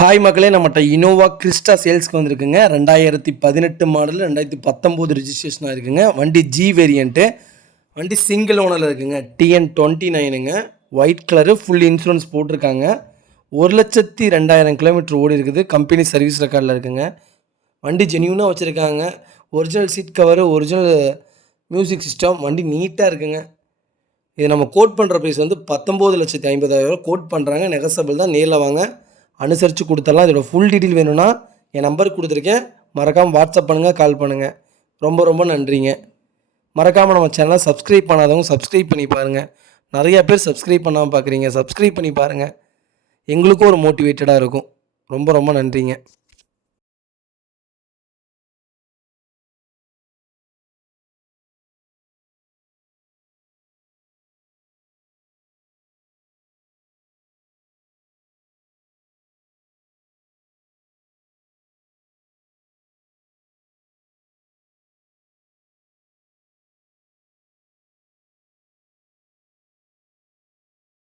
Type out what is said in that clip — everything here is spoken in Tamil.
ஹாய் மக்களே, நம்மகிட்ட இனோவா கிறிஸ்டா சேல்ஸ்க்கு வந்திருக்குங்க. 2018 மாடல், 2019 ரிஜிஸ்ட்ரேஷன் ஆகிருக்குங்க. வண்டி ஜி வேரியண்ட்டு, வண்டி சிங்கிள் ஓனரில் இருக்குங்க. TN29ங்க, ஒயிட் கலரு, ஃபுல் இன்சூரன்ஸ் போட்டிருக்காங்க. 1,02,000 கிலோமீட்டர் ஓடி இருக்குது. கம்பெனி சர்வீஸ் ரெக்கார்டில் இருக்குங்க. வண்டி ஜென்யூனாக வச்சுருக்காங்க. Original seat cover, original music system, வண்டி நீட்டாக இருக்குங்க. இது நம்ம கோட் பண்ணுற ப்ரைஸ் வந்து 19,50,000 கோட் பண்ணுறாங்க. நெகசபிள் தான். நேரில் வாங்க, அனுசரித்து கொடுத்துடலாம். இதோட ஃபுல் டீட்டெயில் வேணும்னா என் நம்பருக்கு கொடுத்துருக்கேன். மறக்காமல் வாட்ஸ்அப் பண்ணுங்கள், கால் பண்ணுங்கள். ரொம்ப ரொம்ப நன்றிங்க. மறக்காமல் நம்ம சேனலை சப்ஸ்கிரைப் பண்ணாதவங்க சப்ஸ்கிரைப் பண்ணி பாருங்கள். நிறையா பேர் சப்ஸ்கிரைப் பண்ணாமல் பார்க்குறீங்க. சப்ஸ்கிரைப் பண்ணி பாருங்கள். எங்களுக்கும் ஒரு மோட்டிவேட்டடாக இருக்கும். ரொம்ப ரொம்ப நன்றிங்க.